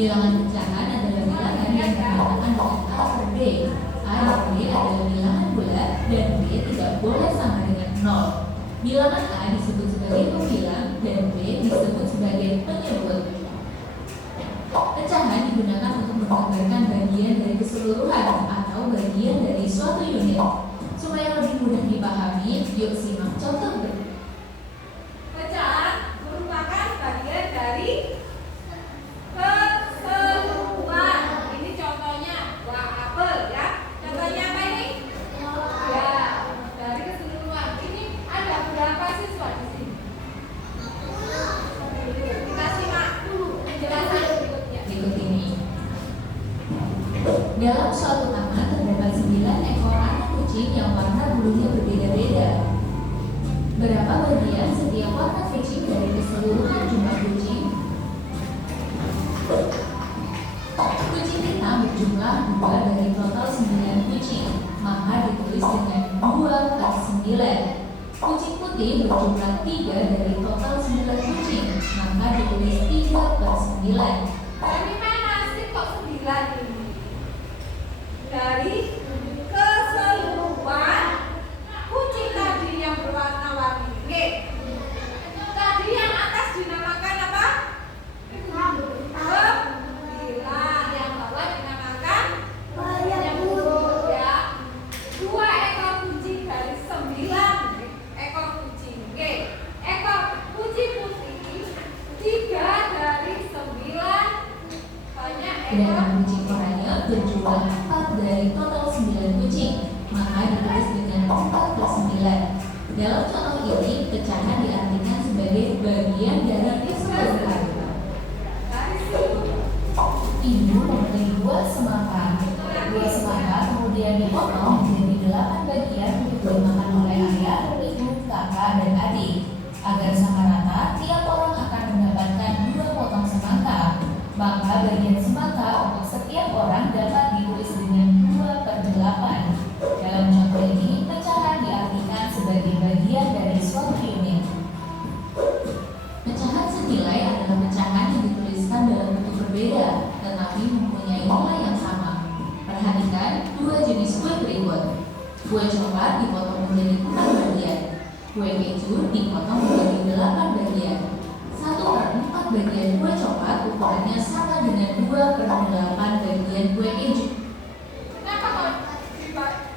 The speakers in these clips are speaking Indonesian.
Bilangan pecahan adalah bilangan yang dikatakan dengan A per B. A dan B adalah bilangan bulat dan B tidak boleh sama dengan 0. Bilangan A disebut sebagai pembilang dan B disebut sebagai penyebut. Pecahan digunakan untuk menggambarkan bagian dari keseluruhan atau bagian dari suatu unit. Supaya lebih mudah dipahami, yuk simak contoh berikut. Pecahan merupakan bagian dari keseluruhan. Ini contohnya buah apel ya. Contohnya apa ini? Ya, dari keseluruhan. Ini ada berapa siswa di sini? Kita simak dulu penjelasan berikutnya. Berikut ini. Dalam suatu taman terdapat 9 ekor anak kucing yang warna bulunya berbeda-beda. Berapa bagian setiap warna kucing dari keseluruhan jumlah kucing? Kucing hitam berjumlah 2 dari total 9 kucing, maka ditulis dengan 2 per 9. Kucing putih berjumlah 3 dari total 9 kucing, maka ditulis 3 per 9. Dari mana sih kok 9 ini? Dari keseluruhan kucing tadi yang berwarna-warni. Oke. Tadi yang atas dinamakan apa? Sembilan. Yang bawah dinamakan penyebut ya. 2 ekor kucing dari 9 ekor kucing. Oke. Ekor kucing putih 3 dari 9. Banyak ekor Sedangkan kucing oranye berjumlah 4 dari total 9 kucing, maka ditulis dengan 4 per 9. Dalam contoh ini, pecahan diartikan sebagai bagian dari keseluruhan. Ibu membeli 2 semangka. 2 semangka kemudian dipotong menjadi 8 bagian untuk dimakan oleh ayah, ibu, kakak, dan adik. Agar sama rata, tiap orang akan mendapatkan 2 potong semangka. Maka bagian semangka untuk setiap orang dapat ditulis dengan 2 per 8. Dalam contoh ini, pecahan diartikan sebagai bagian dari suatu unit. Pecahan senilai adalah pecahan yang dituliskan dalam bentuk berbeda, tetapi mempunyai nilai yang sama. Perhatikan 2 jenis kue berikut. Kue coklat dipotong menjadi 4 bagian. Kue keju dipotong menjadi 8 bagian. 1 per 4 bagian kue coklat ukurannya sama dengan 2 per 8 bagian kue keju. Kenapa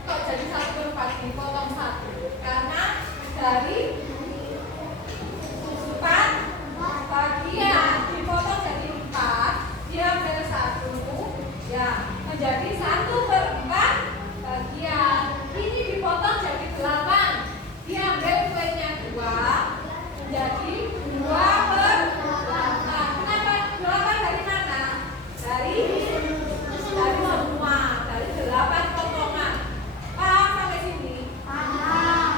kok jadi 1 per 4 dipotong 1? Karena dari 4 bagian dipotong jadi 4, diambil 1 ya menjadi 1 per 4 bagian. Ini dipotong jadi 8, diambil kuenya 2 menjadi 2 per 8. Kenapa 8 dari mana? Dari semua, dari 8 potongan. Paham sampai sini? Paham.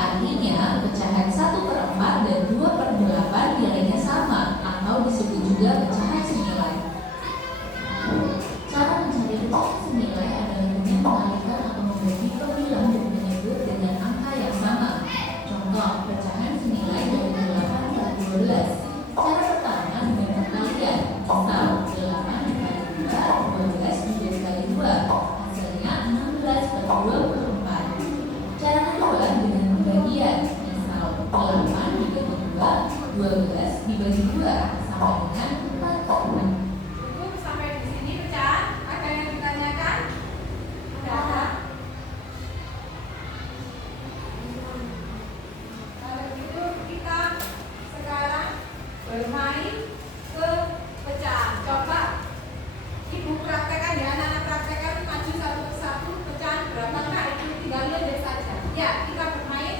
Artinya, pecahan 1 per 4 dan 2 per 8 nilainya sama, atau disebut juga pecahan senilai. Cara mencari pecahan senilai adalah dengan mengalihkan atau membagi pembilang dan penyebut dengan angka yang sama. Contoh, pecahan senilai dari 8 per 12. Cara pertama dengan perkalian. Misal, 8 dikali 2, 12 menjadi kali 2. Hasilnya 16 per 24. Cara kedua dengan pembagian. Misal, 8 dibagi 2, 12 dibagi 2 sama dengan 4 per 6. Cukup sampai di sini pecahan. Ada yang ditanyakan? Tidak ada. Kalau gitu kita sekarang bermain ke pecahan. Coba ibu praktekkan ya, anak-anak praktekkan, maju satu persatu pecahan berapakah itu, tinggal lihat saja. Ya, kita bermain.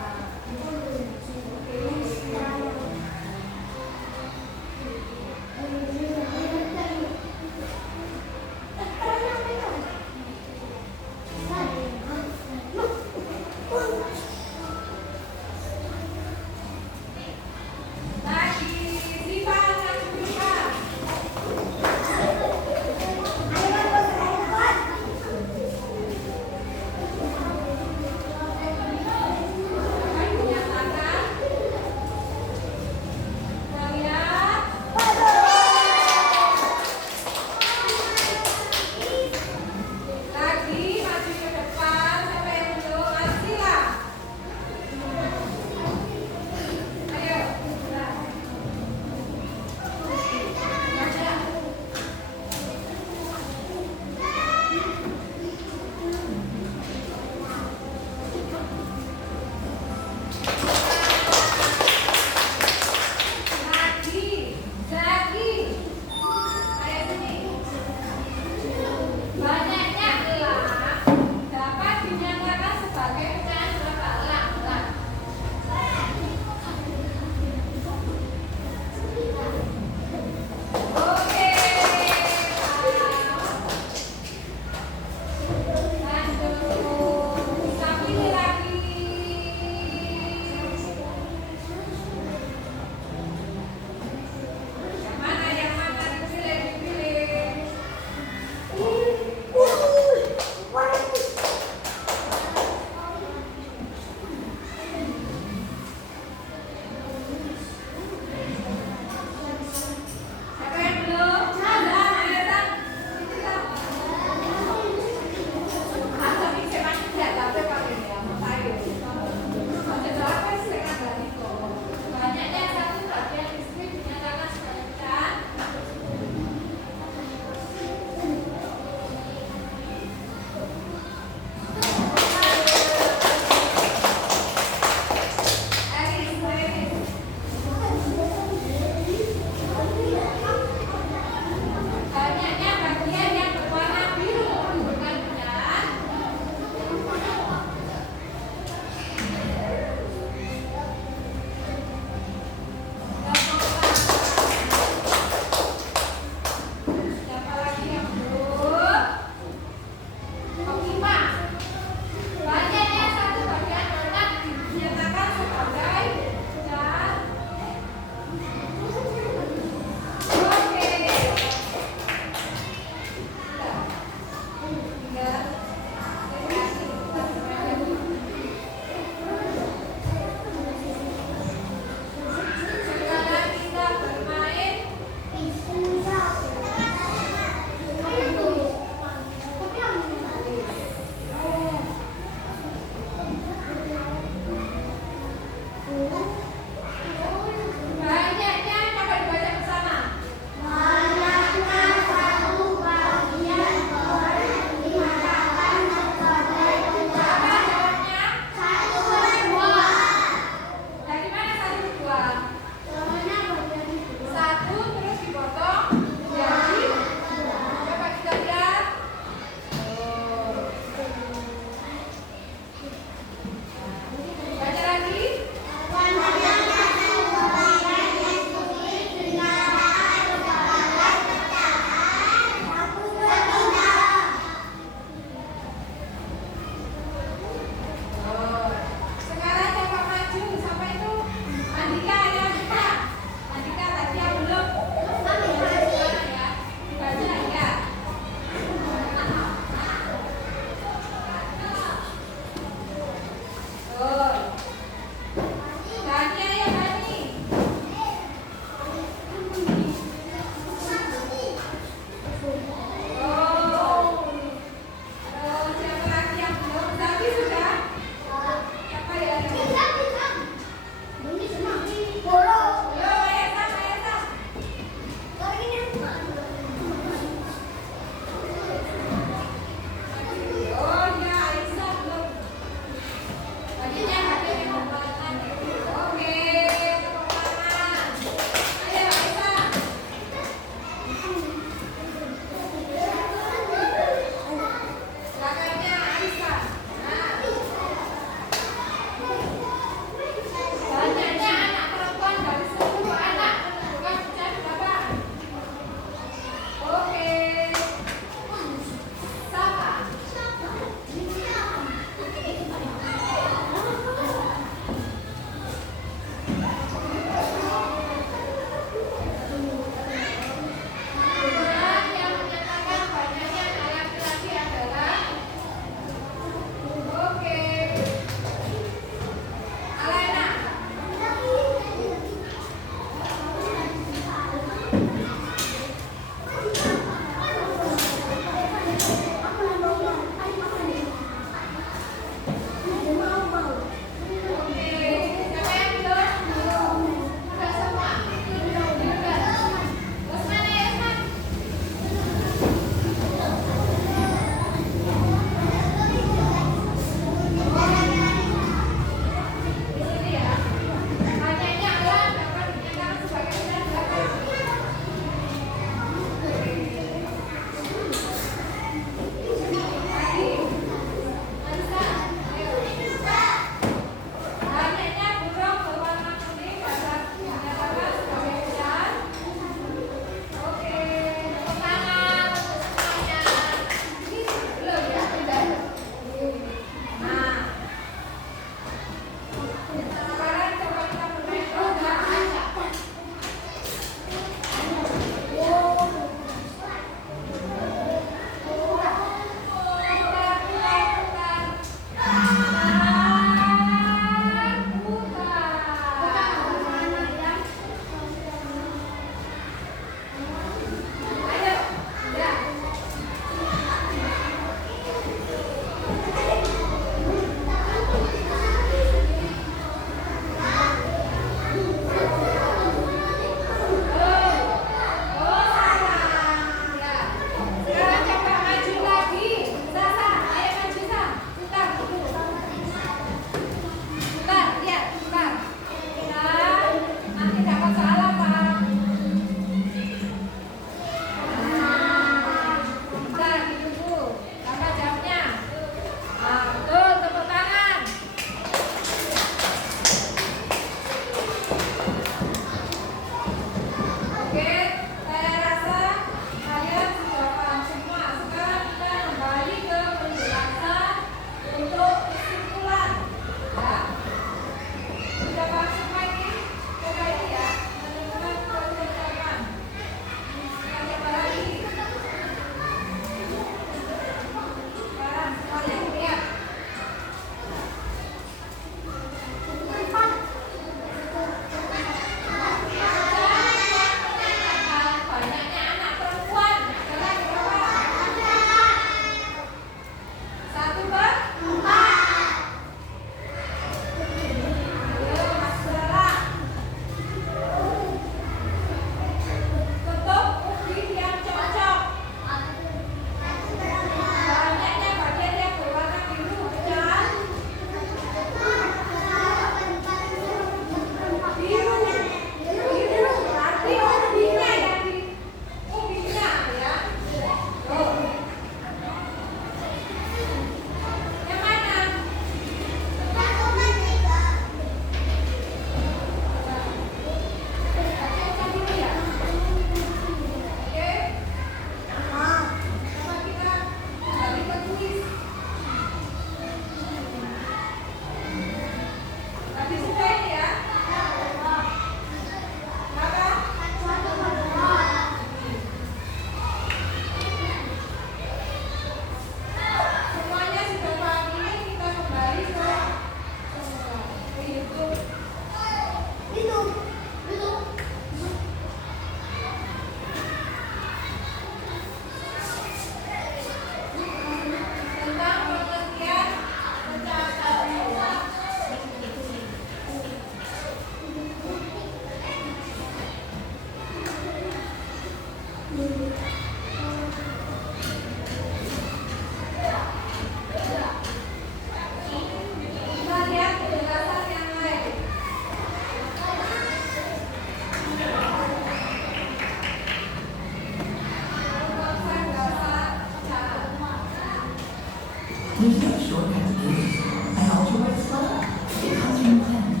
There's no shortcut to this. An ultraviolet spot, it comes from planet.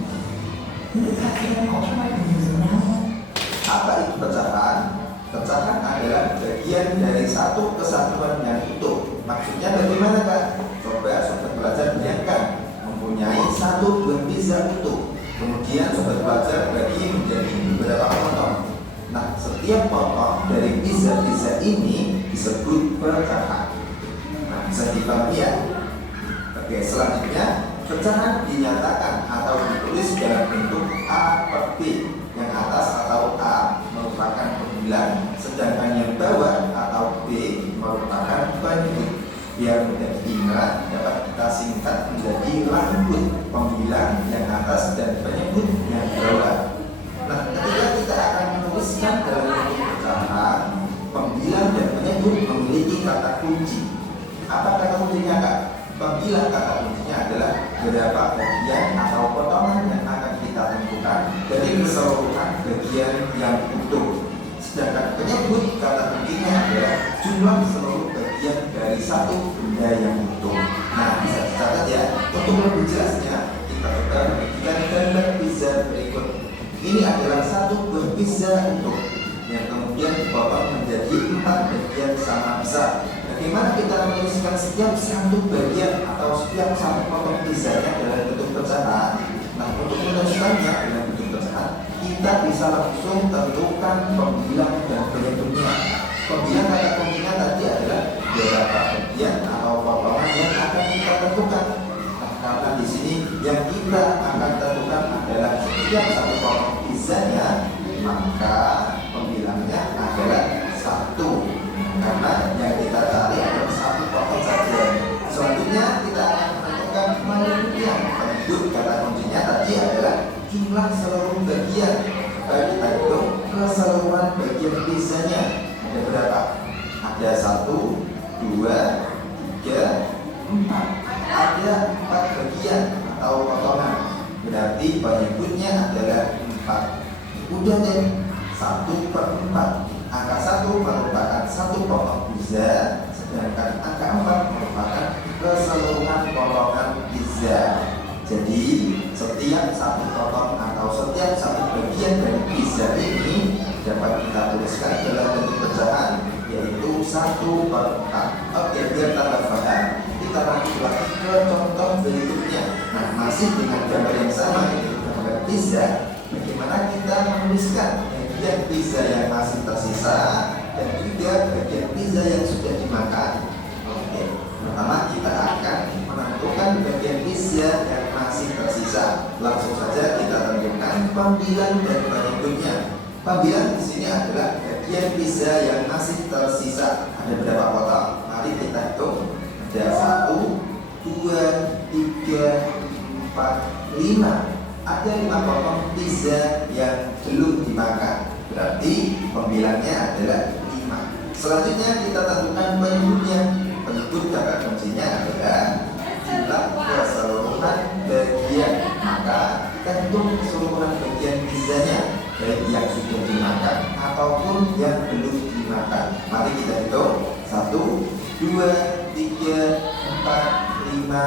This accident ultraviolet is now. Apa itu pecahan? Pecahan adalah bagian dari satu kesatuan yang utuh. Maksudnya bagaimana, Kak? Coba sobat belajar bayangkan, mempunyai satu buah pizza utuh. Kemudian sobat belajar bagi menjadi beberapa potong. Nah, setiap potong dari pizza ini disebut pecahan. Nah, bisa dipahami ya? Oke, selanjutnya pecahan dinyatakan atau ditulis dalam bentuk A per B. Yang atas atau A merupakan pembilang, sedangkan yang bawah atau B merupakan penyebut. Biar mudah diingat, dapat kita singkat menjadi lambut, pembilang yang atas dan penyebut yang bawah. Nah, ketika kita akan menuliskan dalam bentuk pecahan, pembilang dan penyebut memiliki kata kunci. Apa kata kuncinya, Kak? Pembilang kata kuncinya adalah berapa bagian atau potongan yang akan kita tentukan dari keseluruhan bagian yang utuh. Sedangkan penyebut kata kuncinya adalah jumlah seluruh bagian dari satu benda yang utuh. Nah, bisa dicatat ya. Untuk lebih jelasnya, kita coba membuat gambar pizza berikut. Ini adalah satu buah pizza utuh yang kemudian dipotong menjadi 4 bagian sama besar. Bagaimana kita menuliskan setiap satu bagian atau setiap satu potong pizzanya dalam bentuk pecahan? Nah, untuk menuliskannya dalam bentuk pecahan, kita bisa langsung tentukan pembilang dan penyebutnya. Pembilang kata kuncinya tadi adalah berapa bagian atau potongan yang akan kita tentukan. Nah, karena di sini yang kita akan tentukan adalah setiap satu potong pizzanya, maka pembilangnya adalah 1. Karena yang kita cari adalah 1 potong saja. Selanjutnya kita akan menentukan penyebutnya. Penyebut kata kuncinya tadi adalah jumlah seluruh bagian. Baik kita hitung keseluruhan bagian pizzanya. Ada berapa? Ada 1, 2, 3, 4. Ada 4 bagian atau potongan. Berarti penyebutnya adalah 4. Udah deh, 1/4. Angka 1 merupakan 1 potong pizza, sedangkan angka 4 merupakan keseluruhan potongan pizza. Jadi setiap satu potong atau setiap satu bagian dari pizza ini dapat kita tuliskan dalam bentuk pecahan, yaitu 1/4. Oke, biar tambah paham, kita lanjut lagi ke contoh berikutnya. Nah, masih dengan gambar yang sama, yaitu gambar pizza. Bagaimana kita menuliskan bagian pizza yang masih tersisa dan juga bagian pizza yang sudah dimakan? Oke, pertama kita akan menentukan bagian pizza yang masih tersisa. Langsung saja kita tentukan pembilang dan penyebutnya. Pembilang di sini adalah bagian pizza yang masih tersisa. Ada berapa potong? Mari kita hitung. Ada 1, 2, 3, 4, 5. Ada 5 potong pizza yang belum dimakan. Berarti pembilangnya adalah 5. Selanjutnya kita tentukan penyebutnya. Penyebut kata kuncinya adalah jumlah keseluruhan bagian. Maka kita hitung keseluruhan bagian pizzanya, baik yang sudah dimakan ataupun yang belum dimakan. Mari kita hitung. 1, 2, 3, 4, 5,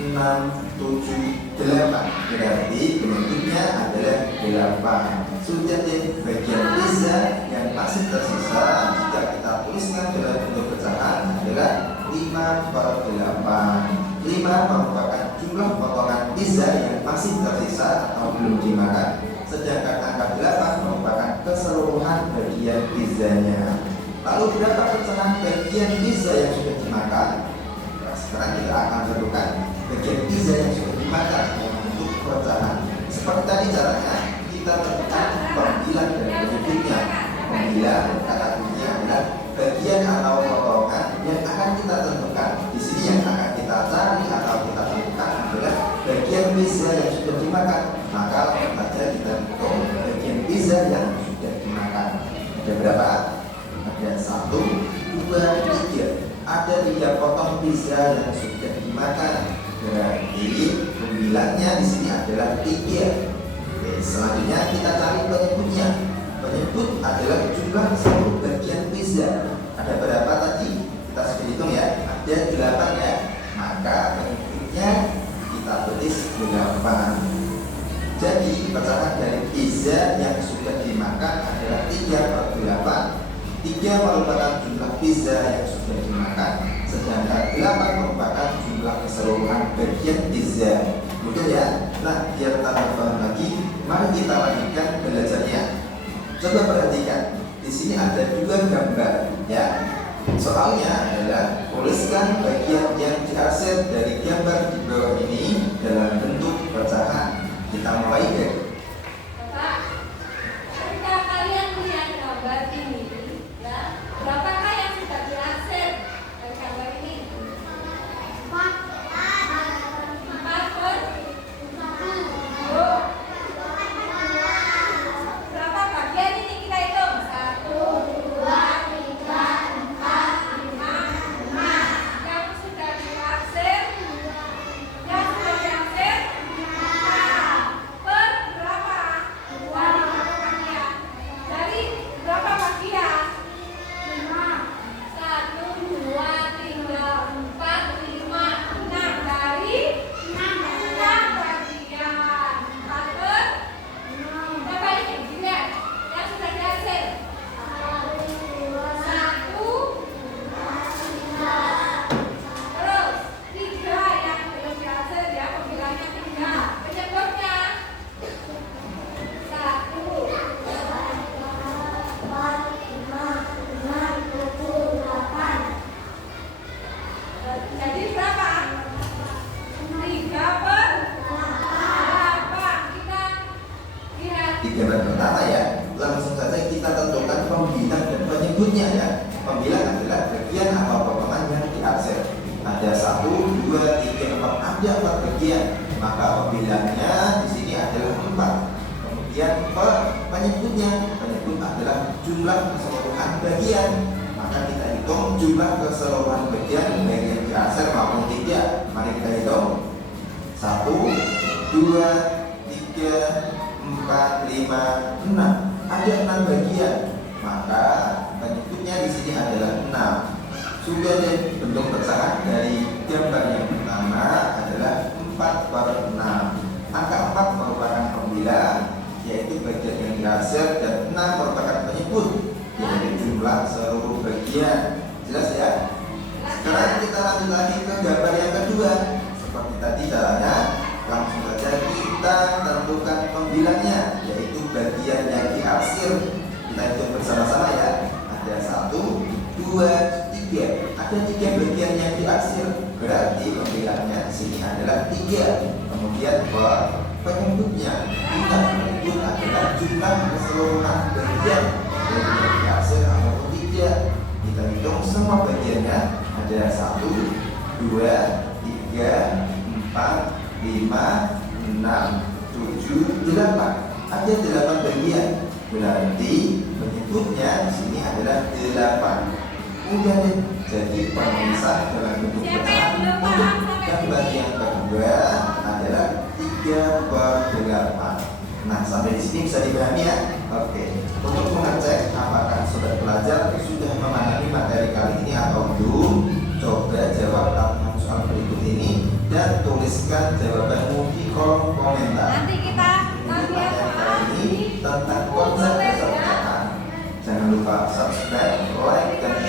6, 7, 8. Berarti penyebutnya adalah 8. Sudah deh, bagian pizza yang masih tersisa jika kita tuliskan dalam bentuk pecahan adalah 5/8. 5 merupakan jumlah potongan pizza yang masih tersisa atau belum dimakan, sedangkan angka 8 merupakan keseluruhan bagian pizzanya. Lalu berapa pecahan bagian pizza yang sudah dimakan? Nah, sekarang kita akan tentukan bagian pizza yang sudah dimakan untuk pecahan. Seperti tadi caranya, kita tentukan pembilang dan penyebutnya. Pembilang kata kuncinya adalah bagian atau potongan yang akan kita tentukan. Di sini yang akan kita cari atau kita tentukan adalah bagian pizza yang sudah dimakan. Maka langsung saja kita hitung bagian pizza yang sudah dimakan. Ada berapa? Ada 1, 2, 3. Ada 3 potong pizza yang sudah dimakan. Berarti pembilangnya di sini adalah 3. Oke, selanjutnya kita cari penyebutnya. Penyebut adalah jumlah seluruh bagian pizza. Ada berapa tadi? Kita sudah hitung ya. Ada 8 ya. maka penyebutnya kita tulis 8. Jadi pecahan dari pizza yang sudah dimakan adalah 3/8. 3 merupakan jumlah pizza yang sudah dimakan, sedangkan 8 merupakan jumlah keseluruhan bagian pizza. Mudah ya? Nah, biar tambah paham lagi, mari kita lanjutkan belajarnya. Coba perhatikan, di sini ada 2 gambar ya. Soalnya adalah tuliskan bagian yang dihasil dari gambar di bawah ini dalam bentuk pecahan. Kita mulai deh. Bapak, ketika kalian melihat gambar ini, ya, berapakah yang sudah dihasil dari gambar ini? 4 per 10. Berapa bagian ini kita hitung? 1, 2, 3, 4, 5, 6. Yang sudah dihasil, yang sudah dihasil 5 per berapa? 2 bagian. Dari berapa bagian? 5. 1, 2, 3, 4, 5, 6. Dari 6 bagian. 4 per berapa ini? Dilihat. Yang sudah dihasil. 1, terus 3 yang belum dihasil ya, pembilangnya 3. Penyebabnya 1, jadi berapa? 3 per 8. Kita lihat. Di gambar pertama ya, langsung saja kita tentukan pembilang dan penyebutnya ya. Pembilang adalah bagian atau potongan yang dihasil. Ada 1, 2, 3, 4, ada 4 bagian. Maka pembilangnya di sini adalah 4. Kemudian penyebutnya, penyebut adalah jumlah keseluruhan bagian. Maka kita hitung jumlah keseluruhan bagian baik yang dihasil maupun tidak. Mari kita hitung. 1, 2, 3, 4, 5, 6. Ada 6 bagian. Maka penyebutnya di sini adalah 6. Sudah deh, bentuk pecahan dari gambar yang pertama adalah 4 per 6. Angka 4 merupakan pembilang, yaitu bagian yang dihasil, dan 6 merupakan penyebut, yaitu jumlah seluruh bagian. Jelas ya? Sekarang kita lanjut lagi ke gambar yang kedua. Seperti tadi caranya, langsung saja kita tentukan pembilangnya, yaitu bagian yang dihasil. Kita hitung bersama-sama ya. Ada 1, 2, 3. Ada 3 bagian yang dihasil. Berarti pembilangnya di sini adalah 3. Kemudian penyebutnya, kita menyebut adalah jumlah keseluruhan bagian yang dihasil ataupun tidak. Kita hitung semua bagiannya. Ada 1, 2, 3, 4, 5, 6, 7, 8. Ada 8 bagian. Berarti penyebutnya di sini adalah 8. Mudah deh. Jadi pemisah dalam bentuk pecahan untuk gambar yang kedua adalah 3 per 8. Nah, sampai di sini bisa dipahami ya. Oke. Untuk mengecek apakah sobat pelajar sudah memahami materi kali ini atau belum, coba jawab rangkuman soal berikut ini dan tuliskan jawabanmu di kolom komentar. Nanti kita lihat Ini tentang konsep pecahan. Jangan lupa subscribe, like, dan